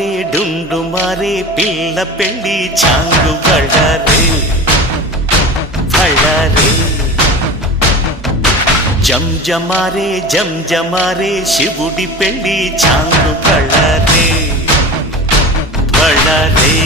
మారే డుండు మారే పిల్ల పెళ్ళి చాంగు బళ్ళారే బళ్ళారే జం జమారే శివుడి పెళ్ళి చాంగు బళ్ళారే బళ్ళారే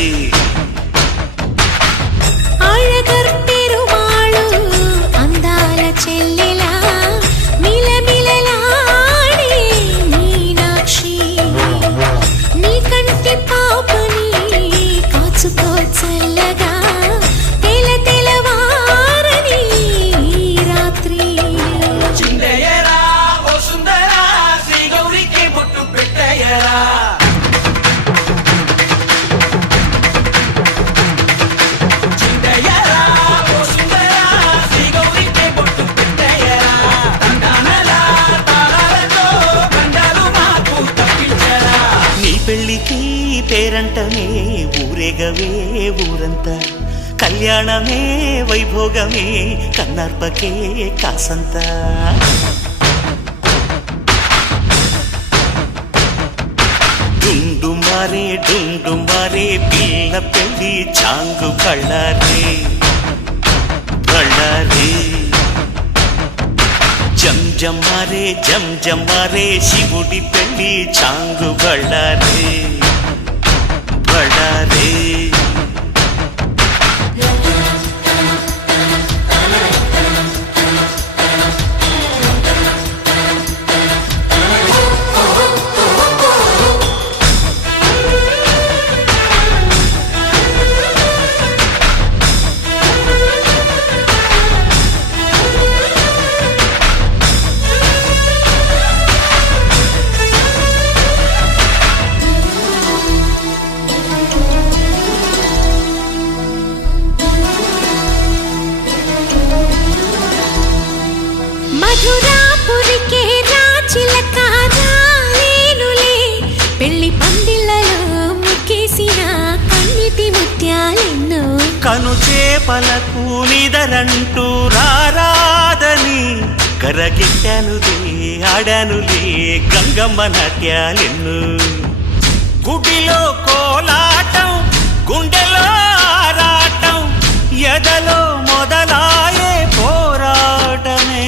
పెళ్ళికి పేరంటమే ఊరేగవే ఊరంతా కళ్యాణమే వైభోగమే కన్నార్పకే కాసంత డుండు మారే పిల్ల పెళ్ళి చాంగు బళ్ళారే బళ్ళారే జం జమారే శివుడి పెళ్ళి చాంగు బళ్ళారే బళ్ళారే మధురాపురికే రాచిలక రాలేనులే పెళ్లి పందిళ్ళలో ముక్కేసిన కన్నిటి ముత్యాలెన్నో కను చేపలకు నిదరంటూ రారాదని కరగిట్టానులే ఆడానులే గంగమ్మ నాట్యాలెన్ను గుడిలో కోలాటం గుండెలో ఆరాటం ఎదలో మొదలాయే పోరాటమే